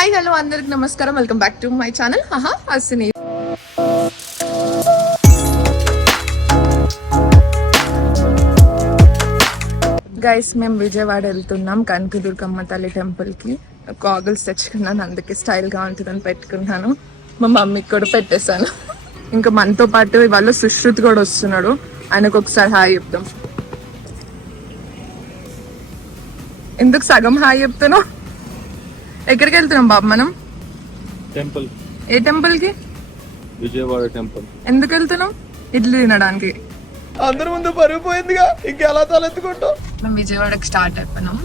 Hi hello అందరికి నమస్కారం, welcome back to my channel Hasini. Guys, మేము విజయవాడ వెళ్తున్నాం కనకదుర్గమ్మ తల్లి టెంపుల్ కి. గాగుల్స్ తెచ్చుకున్నాను, అందుకే స్టైల్ గా ఉంటుందని పెట్టుకున్నాను. మా మమ్మీకి కూడా పెట్టేశాను. ఇంకా మనతో పాటు ఇవాళ సుశ్రుత్ కూడా వస్తున్నాడు, ఆయనకు ఒకసారి హాయ్ చెప్తాం. ఎందుకు సగం హాయ్ చెప్తాను? ఎక్కడికి వెళ్తున్నాం బాబు మనం? టెంపుల్. ఏ టెంపుల్ కి? విజయవాడ టెంపుల్. ఎందుకు వెళ్తున్నాం? ఇడ్లీ తినడానికి. అందరి ముందు పరిగిపోయిందిగా, ఇంకెలా తలెత్తుకుంటాం. మేము విజయవాడకి స్టార్ట్ అయిపోయినాం.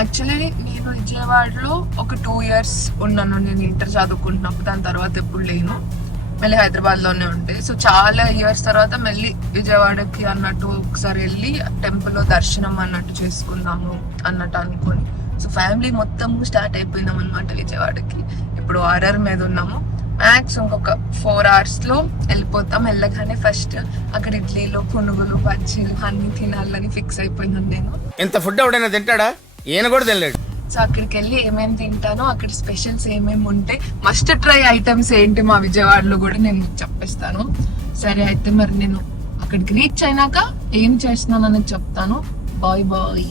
యాక్చువల్లీ నేను విజయవాడలో ఒక 2 years ఉన్నాను. నేను ఇంటర్ చదువుకుంటున్నప్పుడు, దాని తర్వాత ఎప్పుడు లేను. మళ్ళీ హైదరాబాద్ లోనే ఉంటే, సో చాలా ఇయర్స్ తర్వాత మళ్ళీ విజయవాడకి అన్నట్టు ఒకసారి వెళ్ళి టెంపుల్ లో దర్శనం అన్నట్టు చేసుకుందాము అన్నట్టు అనుకొని, సో ఫ్యామిలీ మొత్తం స్టార్ట్ అయిపోయినాం అనమాట విజయవాడకి. ఇప్పుడు ఆర్ఆర్ మీద ఉన్నాము. మ్యాక్స్ ఇంకొక 4 hours లో వెళ్ళిపోతాం. వెళ్ళగానే ఫస్ట్ అక్కడ ఇడ్లీలో పునుగులు బజ్జీలు అన్ని తినాలని ఫిక్స్ అయిపోయినాను నేను. ఇంత ఫుడ్ ఎవడైనా తింటాడా? ఈయన కూడా తినలేడు. సో అక్కడికి వెళ్ళి ఏమేమి తింటానో, అక్కడ స్పెషల్స్ ఏమేమి ఉంటే, మస్ట్ ట్రై ఐటమ్స్ ఏంటి మా విజయవాడలో కూడా నేను చెప్పేస్తాను. సరే అయితే మరి నేను అక్కడికి రీచ్ అయినాక ఏం చేస్తున్నాను అనేది చెప్తాను. Bye bye.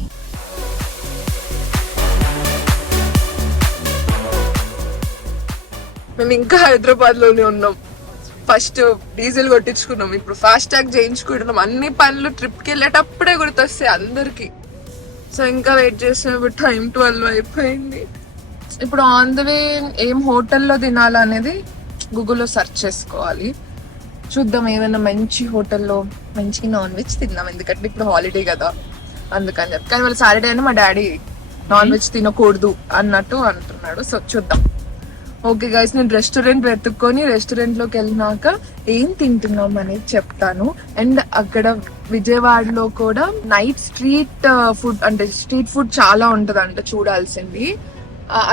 మేము ఇంకా హైదరాబాద్ లోనే ఉన్నాం. ఫస్ట్ డీజిల్ కొట్టించుకున్నాం, ఇప్పుడు ఫాస్ట్ ట్యాగ్ చేయించుకుంటున్నాం. అన్ని పనులు ట్రిప్ కి వెళ్ళేటప్పుడే గుర్తొస్తాయి అందరికి. సో ఇంకా వెయిట్ చేసినప్పుడు టైం 12 అయిపోయింది. ఇప్పుడు ఆన్ ద వే ఏం హోటల్లో తినాలనేది గూగుల్లో సెర్చ్ చేసుకోవాలి. చూద్దాం, ఏమైనా మంచి హోటల్లో మంచి నాన్ వెజ్ తిందాం. ఎందుకంటే ఇప్పుడు హాలిడే కదా, అందుకని చెప్పి. కానీ వాళ్ళ సాటర్డే అని మా డాడీ నాన్ వెజ్ తినకూడదు అన్నట్టు అంటున్నాడు. సో చూద్దాం. ఓకే గైస్, నేను రెస్టారెంట్ వెతుక్కొని రెస్టారెంట్ లోకి వెళ్ళినాక ఏం తింటున్నాం అనేది చెప్తాను. అండ్ అక్కడ విజయవాడలో కూడా నైట్ స్ట్రీట్ ఫుడ్, అంటే స్ట్రీట్ ఫుడ్ చాలా ఉంటదంట చూడాల్సింది.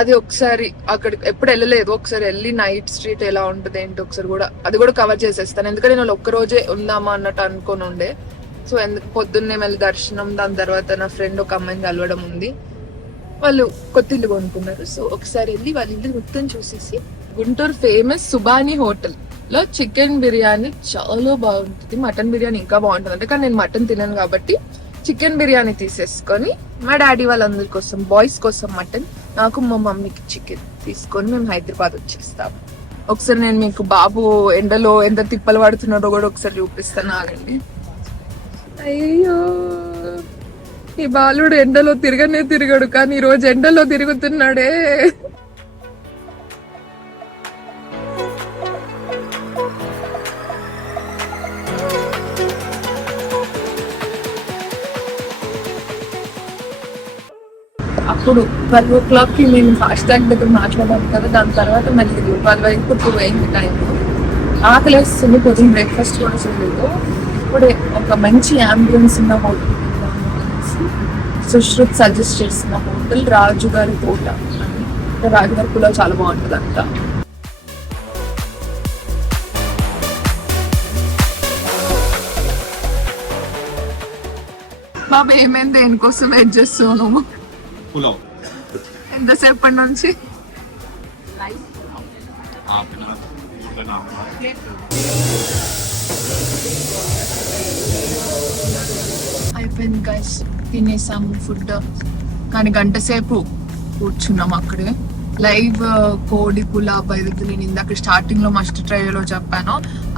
అది ఒకసారి అక్కడ ఎప్పుడు వెళ్ళలేదు, ఒకసారి వెళ్ళి నైట్ స్ట్రీట్ ఎలా ఉంటుంది ఏంటి ఒకసారి కూడా అది కూడా కవర్ చేసేస్తాను. ఎందుకంటే నేను ఒక్కరోజే ఉందామా అన్నట్టు అనుకొని ఉండే. సో ఎందుకు పొద్దున్నే మళ్ళీ దర్శనం, దాని తర్వాత నా ఫ్రెండ్ ఒక అమ్మాయిని కలవడం ఉంది. వాళ్ళు కొత్త ఇల్లు కొనుక్కున్నారు. సో ఒకసారి వెళ్ళి వాళ్ళ ఇల్లు మొత్తం చూసేసి, గుంటూరు ఫేమస్ సుబానీ హోటల్ లో చికెన్ బిర్యానీ చాలా బాగుంటుంది. మటన్ బిర్యానీ ఇంకా బాగుంటుంది అంటే, కానీ నేను మటన్ తినను కాబట్టి చికెన్ బిర్యానీ తీసేసుకొని మా డాడీ వాళ్ళందరి కోసం, బాయ్స్ కోసం మటన్, నాకు మా మమ్మీకి చికెన్ తీసుకొని మేము హైదరాబాద్ వచ్చేస్తాము. ఒకసారి నేను మీకు బాబు ఎండలో ఎంత తిప్పలు పడుతున్నారో కూడా ఒకసారి చూపిస్తాను, ఆగండి. అయ్యో, ఈ బాలుడు ఎండలో తిరగడు, కానీ ఈ రోజు ఎండలో తిరుగుతున్నాడే. అప్పుడు 12 o'clock కి నేను ఫాస్ట్ ట్యాగ్ దగ్గర మాట్లాడాను కదా, దాని తర్వాత మళ్ళీ 12 2 అయింది టైం. ఆకలేస్తుంది, పొద్దున్న బ్రేక్ఫాస్ట్ కూడా చేయలేదు. ఇప్పుడే ఒక మంచి అంబియన్స్ ఉన్న హోటల్, సుశ్రుత్ సజెస్ట్ చేసిన హోటల్ రాజుగారి తోట అని. రాజుగారి పులావ్ చాలా బాగుంటుంది అంట. బాబు ఏమైంది, దేనికోసం వెయిట్ చేస్తావు నువ్వు? ఎంతసేపటి నుంచి? అయిపోయింది గైస్, తినేసాము ఫుడ్. కానీ గంట సేపు కూర్చున్నాం అక్కడే. లైవ్ కోడి పులావ్ అయితే నేను ఇందాక స్టార్టింగ్ లో మస్ట్ ట్రైలో చెప్పాను,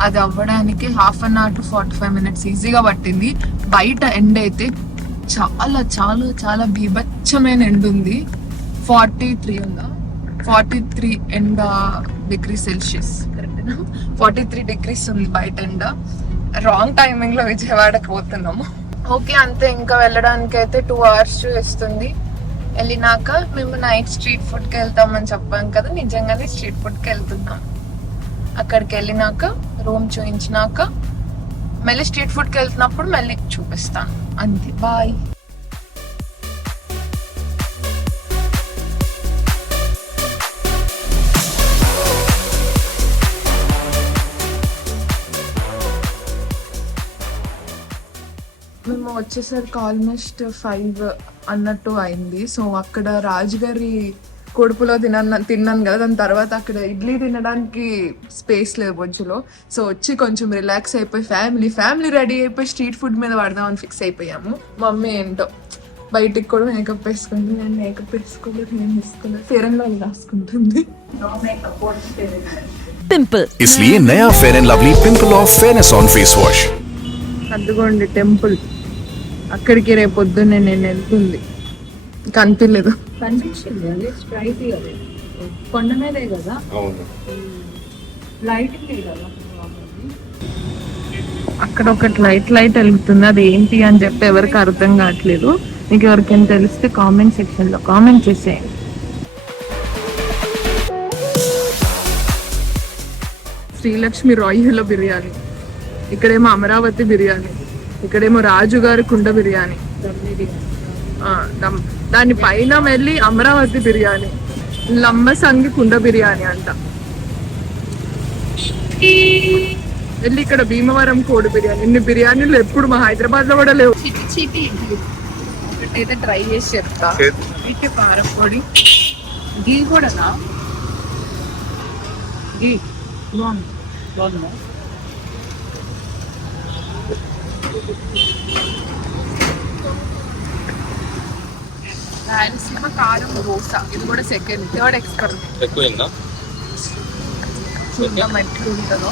అది అవ్వడానికి 1/2 hour to 45 minutes ఈజీగా పట్టింది. బయట ఎండ అయితే చాలా చాలా చాలా బీభత్సమైన ఎండ ఉంది. 43 ఉందా, 43 ఎండ డిగ్రీ సెల్సియస్, కరెక్టేనా? 43 degrees ఉంది బయట ఎండ. రాంగ్ టైమింగ్ లో విజయవాడకి పోతున్నాము. ఓకే, అంతే. ఇంకా వెళ్ళడానికి అయితే 2 hours ఇస్తుంది. వెళ్ళినాక మేము నైట్ స్ట్రీట్ ఫుడ్ కి వెళ్తామని చెప్పాం కదా, నిజంగానే స్ట్రీట్ ఫుడ్ కి వెళ్తున్నాం. అక్కడికి వెళ్ళినాక రూమ్ చూపించినాక మళ్ళీ స్ట్రీట్ ఫుడ్ కి వెళ్తున్నప్పుడు మళ్ళీ చూపిస్తాను. అంతే, బాయ్. మేము వచ్చేసరికి ఆల్మోస్ట్ 5 అన్నట్టు అయింది. సో అక్కడ రాజుగారి కొడుపులో తిన్నాను కదా, దాని తర్వాత అక్కడ ఇడ్లీ తినడానికి స్పేస్ లేదు బొజ్జులో. సో వచ్చి కొంచెం రిలాక్స్ అయిపోయి ఫ్యామిలీ రెడీ అయిపోయి స్ట్రీట్ ఫుడ్ మీద పడదామని ఫిక్స్ అయిపోయాము. మమ్మీ ఏంటో బయటికి కూడా మేకప్ వేసుకుంటుంది, నేను మేకప్ వేసుకోలేదు, నేను వేసుకోలేదు, ఫేర్ అండ్ లవ్లీ రాసుకుంటుంది. पिंपल इसलिए नया fair and lovely pimple of fairness on face wash. అదిగోండి టెంపుల్, అక్కడికి రేపు పొద్దున్నే నేను వెళ్తుంది. కనిపించలేదు. కనిపించింది అది స్ట్రైట్ అది కొండ మీదే కదా, లైట్ కదా. అక్కడ ఒకటి లైట్ వెలుగుతుంది, అది ఏంటి అని చెప్పి ఎవరికి అర్థం కావట్లేదు. మీకు ఎవరికైనా తెలిస్తే కామెంట్ సెక్షన్ లో కామెంట్ చేసేయండి. శ్రీలక్ష్మి రాయల బిర్యానీ, ఇక్కడేమో అమరావతి బిర్యానీ, ఇక్కడేమో రాజుగారి కుండ బిర్యానీ, దాని పైన వెళ్ళి అమరావతి బిర్యానీ, లంబసంగి కుండ బిర్యానీ అంట. వెళ్ళి ఇక్కడ భీమవరం కోడి బిర్యానీ. ఇన్ని బిర్యానీలు ఎప్పుడు మా హైదరాబాద్ లో కూడా లేవు. చీటి ఒకటైతే ట్రై చేసి చెప్తా. ఇటు కారం పొడి, గీ కూడానా? గీ బాగుందా? రాయలసీమ కారం దోశ, ఇది కూడా థర్డ్ ఎక్స్పెరిమెంట్. ఎక్కువైందా? చూద్దాం ఎట్లు ఉంటుందో.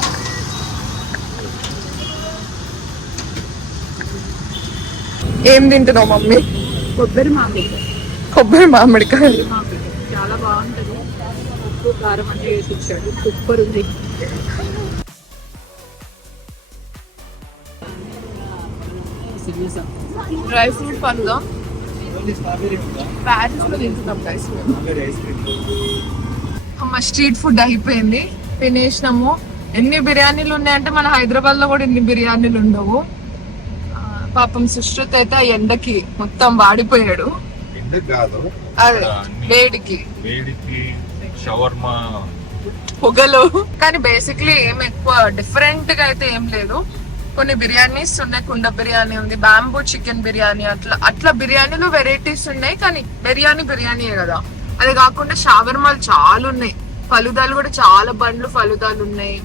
ఏం తింటున్నావు మమ్మీ? కొబ్బరి మామిడికాయ. కొబ్బరి మామిడికాయ చాలా బాగుంటుంది. ఉప్పు కారం అంటే వేసి ఇచ్చాడు, సూపర్ ఉంది. డ్రై ఫ్రూట్ పండుగ ప్యారిస్ లో తింటున్నాం గైస్. అమ్మ స్ట్రీట్ ఫుడ్ అయిపోయింది, తినేసినాము. ఎన్ని బిర్యానీలు ఉన్నాయంటే మన హైదరాబాద్ లో కూడా ఎన్ని బిర్యానీలు ఉండవు. పాపం సుశ్రుత్ అయితే ఆ ఎండకి మొత్తం వాడిపోయాడు. అదే వేడికి షవర్మా పొగలు. కానీ బేసిక్లీ ఏం ఎక్కువ డిఫరెంట్ గా అయితే ఏం లేదు. కొన్ని బిర్యానీస్ ఉన్నాయి, కుండ బిర్యానీ ఉంది, బ్యాంబూ చికెన్ బిర్యానీ, అట్లా బిర్యానీలో వెరైటీస్ ఉన్నాయి. కానీ బిర్యానీయే కదా. అది కాకుండా షవర్మాలు చాలా ఉన్నాయి, ఫలుదాలు కూడా చాలా బండ్లు ఫలుదాలు ఉన్నాయి.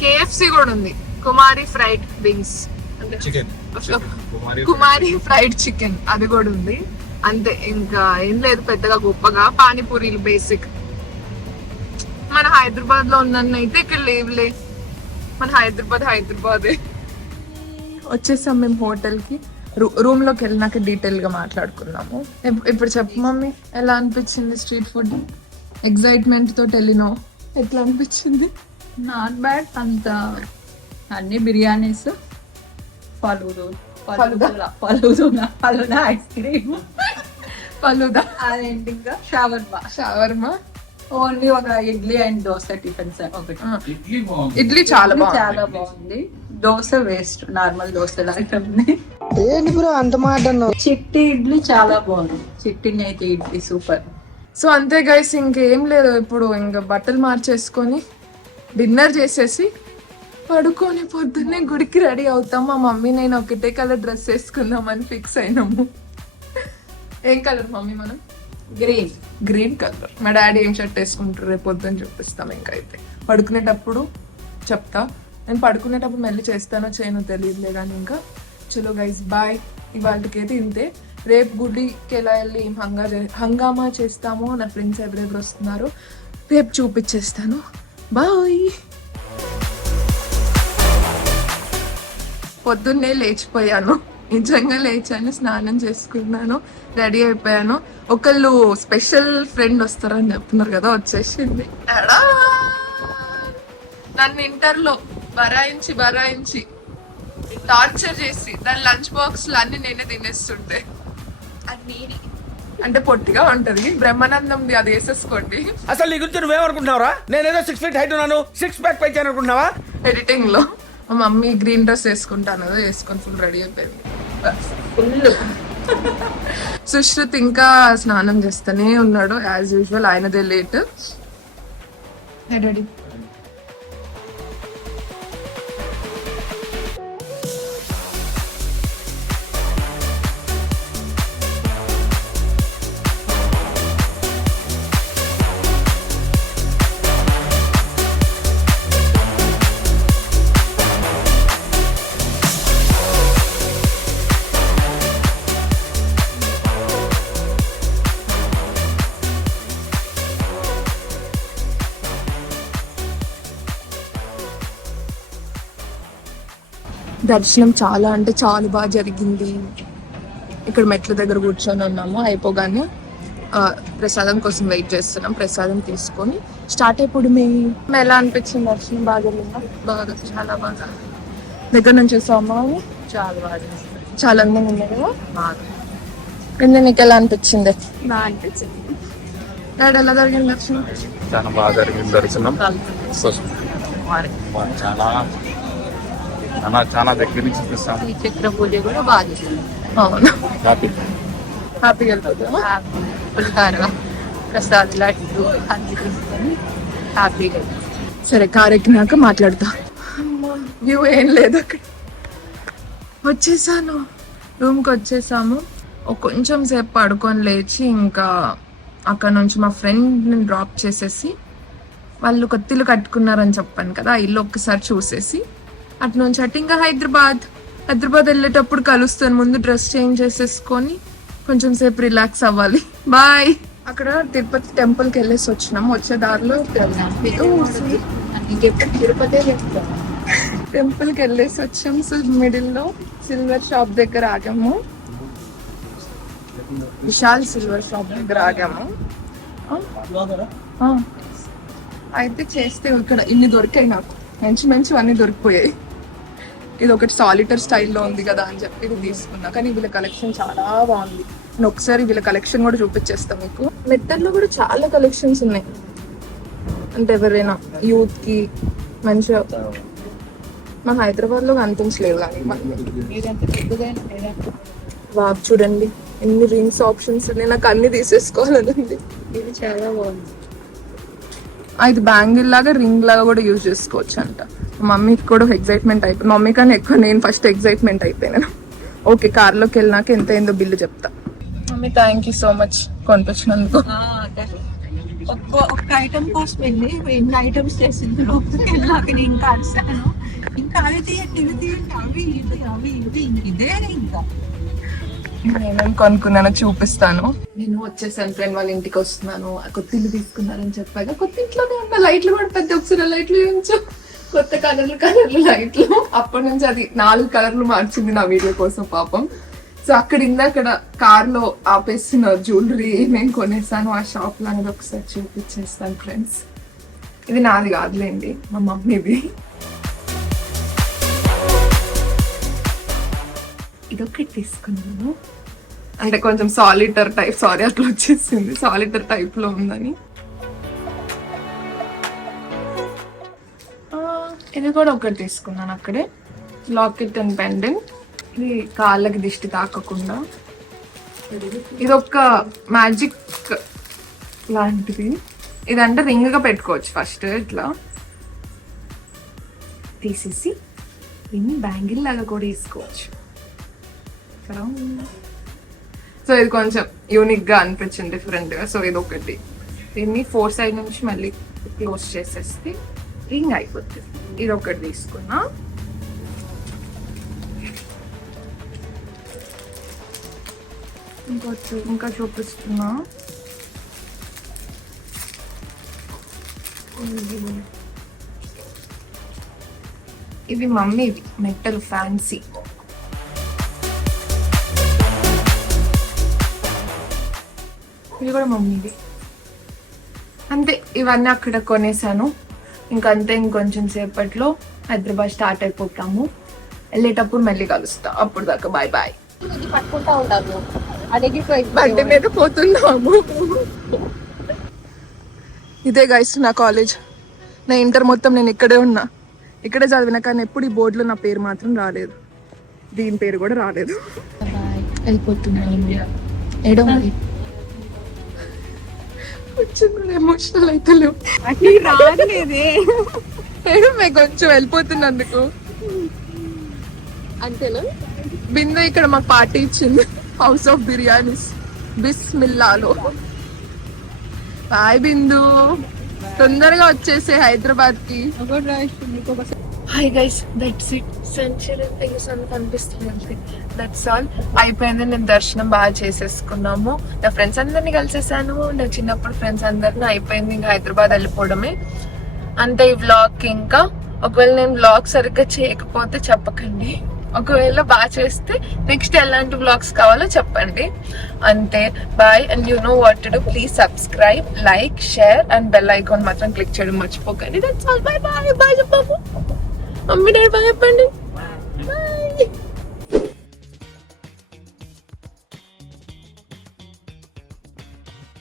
కేఎఫ్సి కూడా ఉంది, కుమారి ఫ్రైడ్ వింగ్స్, కుమారి ఫ్రైడ్ చికెన్, అది కూడా ఉంది. అంతే, ఇంకా ఏం లేదు పెద్దగా గొప్పగా. పానీపూరీలు బేసిక్. మన హైదరాబాద్ లో ఉన్నైతే ఇక్కడ లేవులే. మన హైదరాబాదే. వచ్చేసాం మేము హోటల్ కి. రూమ్ లోకి వెళ్ళినాక డీటెయిల్ గా మాట్లాడుకున్నాము. ఇప్పుడు చెప్పు మమ్మీ, ఎలా అనిపించింది స్ట్రీట్ ఫుడ్? ఎగ్జైట్మెంట్ తోటి వెళ్ళినావు, ఎట్లా అనిపించింది? Not bad. అంత అన్ని బిర్యానీస్, ఫలూదా ఐస్ క్రీమ్, ఫలుదా, అదేంటి ఇంకా షవర్మా. ఓన్లీ ఒక ఇడ్లీ అండ్ దోశ టిఫిన్స్ ఒకటి. ఇడ్లీ చాలా బాగుంది. దోశ వేస్ట్, నార్మల్ దోశ లాగా ఉంది. ఏంటి బ్రో అంత మాట అన్నావు? చిట్టి ఇడ్లీ చాలా బాగుంది. చిట్టి అయితే ఇడ్లీ సూపర్. సో అంతే గైస్, ఇంకేం లేదు. ఇప్పుడు ఇంకా బట్టలు మార్చేసుకొని డిన్నర్ చేసేసి పడుకొని పొద్దున్నే గుడికి రెడీ అవుతాం. మా మమ్మీ నేను ఒకటే కలర్ డ్రెస్ వేసుకుందామని ఫిక్స్ అయినాము. ఏం కలర్ మమ్మీ? మనం గ్రీన్ కలర్. మా డాడీ ఏం షర్ట్ వేసుకుంటారు రేపు పొద్దున్న చూపిస్తాం. ఇంకా అయితే పడుకునేటప్పుడు చెప్తా. నేను పడుకునేటప్పుడు మళ్ళీ చేస్తానో చేయనో తెలియదులే కానీ. ఇంకా చలో గైస్ బాయ్. ఇవాళకైతే ఇంతే. రేపు గుడికి ఎలా వెళ్ళి ఏం హంగామా చేస్తామో, నా ఫ్రెండ్స్ ఎవరెవరు వస్తున్నారో రేపు చూపించేస్తాను. బాయ్. పొద్దున్నే లేచిపోయాను, నిజంగా లేచాను, స్నానం చేసుకున్నాను, రెడీ అయిపోయాను. ఒకళ్ళు స్పెషల్ ఫ్రెండ్ వస్తారని చెప్తున్నారు కదా, వచ్చేసింది. నన్ను ఇంటర్లో బరాయించి టార్చర్ చేసి దాని లంచ్ బాక్స్లు అన్ని నేనే తినేస్తుంటే. అంటే పొట్టిగా ఉంటది, బ్రహ్మానందంది, అది వేసేసుకోండి. అసలు నీ గురించి నువ్వేమనుకుంటున్నావురా? నేనేదో 6 feet హైట్ ఉన్నాను, 6 pack పైకి అనుకుంటున్నావా? ఎడిటింగ్ లో మా మమ్మీ గ్రీన్ డ్రెస్ వేసుకుంటాను, వేసుకొని ఫుల్ రెడీ అయిపోయింది. సుశ్రుత్ ఇంకా స్నానం చేస్తూనే ఉన్నాడు యాజ్ యూజువల్, ఆయనదే లేట్. రెడీ. దర్శనం చాలా అంటే చాలా బాగా జరిగింది. ఇక్కడ మెట్ల దగ్గర కూర్చొని ఉన్నాము. అయిపోగానే ప్రసాదం కోసం వెయిట్ చేస్తున్నాం. ప్రసాదం తీసుకొని స్టార్ట్ అయిపోడు. మేము ఎలా అనిపించింది దర్శనం? బాగా జరిగిందా? బాగా, చాలా బాగా. దగ్గర నుంచి చూసామా? చాలా బాగా చాలా అందంగా ఉంది కదా. బాగా నీకు ఎలా అనిపించింది? బాగా అనిపించింది. డాడీ ఎలా జరిగింది దర్శనం? చాలా బాగా జరిగింది దర్శనం. చాలా దగ్గర నుంచి చూపిస్తాం. ఈ చక్ర పూజ కూడా బాగా చేసింది. అవును, హ్యాపీ. హ్యాపీగా వెళ్ళిపోతామా? పులిహార ప్రసాద్ లడ్డు అన్ని తీసుకొని హ్యాపీగా. సరే, కార్ ఎక్కినాక మాట్లాడతా. వ్యూ ఏం లేదు అక్కడ. వచ్చేసాను, రూమ్కి వచ్చేసాము. కొంచెం సేపు పడుకొని లేచి ఇంకా అక్కడ నుంచి మా ఫ్రెండ్ని డ్రాప్ చేసేసి, వాళ్ళు కొత్త ఇల్లు కట్టుకున్నారని చెప్పాను కదా, ఆ ఇల్లు ఒక్కసారి చూసేసి అటు నుంచి అటు ఇంకా హైదరాబాద్ వెళ్ళేటప్పుడు కలుస్తాను. ముందు డ్రెస్ చేంజ్ చేసేసుకొని కొంచెం సేపు రిలాక్స్ అవ్వాలి. బాయ్. అక్కడ తిరుపతి టెంపుల్కి వెళ్ళేసి వచ్చినాము. వచ్చే దారిలో ఇంకెప్పుడు తిరుపతి చెప్తాను. టెంపుల్కి వెళ్ళేసి వచ్చాము. సో మిడిల్లో సిల్వర్ షాప్ దగ్గర ఆగాము. విశాల్ సిల్వర్ షాప్ దగ్గర ఆగాము. అయితే చేస్తే ఇక్కడ ఇన్ని దొరికాయి నాకు. మంచి అన్ని దొరికిపోయాయి. ఇది ఒకటి సాలిటర్ స్టైల్లో ఉంది కదా అని చెప్పి ఇది తీసుకున్నా. కానీ వీళ్ళ కలెక్షన్ చాలా బాగుంది. నేను ఒకసారి వీళ్ళ కలెక్షన్ కూడా చూపించేస్తాను మీకు. మెట్టల్లో కూడా చాలా కలెక్షన్స్ ఉన్నాయి. అంటే ఎవరైనా యూత్ కి మంచిగా. మా హైదరాబాద్ లో కనిపించలేదు కానీ బాబు చూడండి ఎన్ని రింగ్స్ ఆప్షన్స్ ఉన్నాయి. నాకు అన్ని తీసేసుకోవాలని ఉంది. ఇది చాలా బాగుంది. ఇది బ్యాంగిల్ లాగా రింగ్ లాగా కూడా యూజ్ చేసుకోవచ్చు అంట. మమ్మీకి కూడా ఎక్సైట్మెంట్ అయిపోయింది. మమ్మీ కన్నా ఎక్కువ నేను ఫస్ట్ ఎక్సైట్మెంట్ అయిపోయాను. ఓకే, కార్లోకి వెళ్ళినాక ఎంత అయిందో బిల్లు చెప్తా. Mummy thank you so much కొనిపించినందుకు. ఒక్క ఐటమ్ కోసం వెళ్ళి ఎన్ని ఐటమ్స్ చేసింది లోపలికి నేను ఇంకా అరుస్తాను. ఇంకా అవి తీయండి అవి ఇవి ఇదే ఇంకా నేనేం కొనుక్కున్నానో చూపిస్తాను. నేను వచ్చేసాను, ఫ్రెండ్ వాళ్ళ ఇంటికి వస్తున్నాను. కొత్త ఇల్లు తీసుకున్నారని చెప్పాక కొత్త ఇంట్లోనే ఉన్న లైట్లు కూడా పెద్ద ఒకసారి లైట్లు చూపించు. కొత్త కలర్లు లైట్లు. అప్పటి నుంచి అది 4 కలర్లు మార్చింది నా వీడియో కోసం పాపం. సో అక్కడ కార్ లో ఆపేసిన జ్యువెలరీ నేను కొనేసాను ఆ షాప్ లో అనేది ఒకసారి చూపించేస్తాను ఫ్రెండ్స్. ఇది నాది కాదులేండి, మా మమ్మీది. ఇదొకటి తీసుకున్నాను. అంటే కొంచెం సాలిటర్ టైప్, సారీ అట్లా వచ్చేసింది, సాలిటర్ టైప్ లో ఉందని. ఇది కూడా ఒకటి తీసుకున్నాను అక్కడే, లాకెట్ అండ్ పెండెంట్. ఇది కాళ్ళకి దిష్టి తాకకుండా. ఇది ఒక మ్యాజిక్ లాంటిది. ఇదంటే రింగ్ గా పెట్టుకోవచ్చు. ఫస్ట్ ఇట్లా తీసేసి దీన్ని బ్యాంగిల్ లాగా కూడా వేసుకోవచ్చు. సో ఇది కొంచెం యూనిక్ గా అనిపించింది, డిఫరెంట్ గా. సో ఇది ఒకటి. దీన్ని 4 సైడ్ నుంచి మళ్ళీ క్లోజ్ చేసేస్తే రింగ్ అయిపోతుంది. ఇది ఒకటి తీసుకున్నా. ఇంకా చూపిస్తున్నా. ఇది మమ్మీది మెటల్ ఫ్యాన్సీ. ఇది కూడా మమ్మీది. అంతే, ఇవన్నీ అక్కడ కొనేసాను. ఇంకంతే, ఇంకొంచెం సేపట్లో హైదరాబాద్ స్టార్ట్ అయిపోతాము. వెళ్ళేటప్పుడు మళ్ళీ కలుస్తా. అప్పుడు దాకా బాయ్ బాయ్. పట్టుకుంటా ఉంటాను. బండి మీద పోతున్నాము. ఇదే గైస్ నా కాలేజ్. నా ఇంటర్ మొత్తం నేను ఇక్కడే ఉన్నా, ఇక్కడే చదివిన. కానీ ఎప్పుడు ఈ బోర్డులో నా పేరు మాత్రం రాలేదు. దీని పేరు కూడా రాలేదు. వెళ్ళిపోతున్నాను. ఏడో ఎమోషనల్ అయితే లేవు. కొంచెం వెళ్ళిపోతున్నందుకు అంతేనా. బిందు ఇక్కడ మాకు పార్టీ ఇచ్చింది, హౌస్ ఆఫ్ బిర్యానీస్ బిస్మిల్లాలో. బాయ్ బిందు, తొందరగా వచ్చేసే హైదరాబాద్ కి. Hi guys, that's it. Sun కనిపిస్తుంది. That's all. అయిపోయింది. నేను దర్శనం బాగా చేసేసుకున్నాము. నా ఫ్రెండ్స్ అందరినీ కలిసేసాను. నా చిన్నప్పుడు ఫ్రెండ్స్ అందరినీ. అయిపోయింది, ఇంకా హైదరాబాద్ వెళ్ళిపోవడమే అంతే. ఈ వ్లాగ్ ఇంకా ఒకవేళ నేను వ్లాగ్ సరిగ్గా చేయకపోతే చెప్పకండి. ఒకవేళ బాగా చేస్తే నెక్స్ట్ ఎలాంటి వ్లాగ్స్ కావాలో చెప్పండి. అంతే, bye. And you know what to do, please subscribe, like, share and bell icon మాత్రం క్లిక్ చేయడం మర్చిపోకండి. That's all. Bye bye. Bye చెప్పాము మమ్మీ డాడీ బాయ్ చెప్పండి.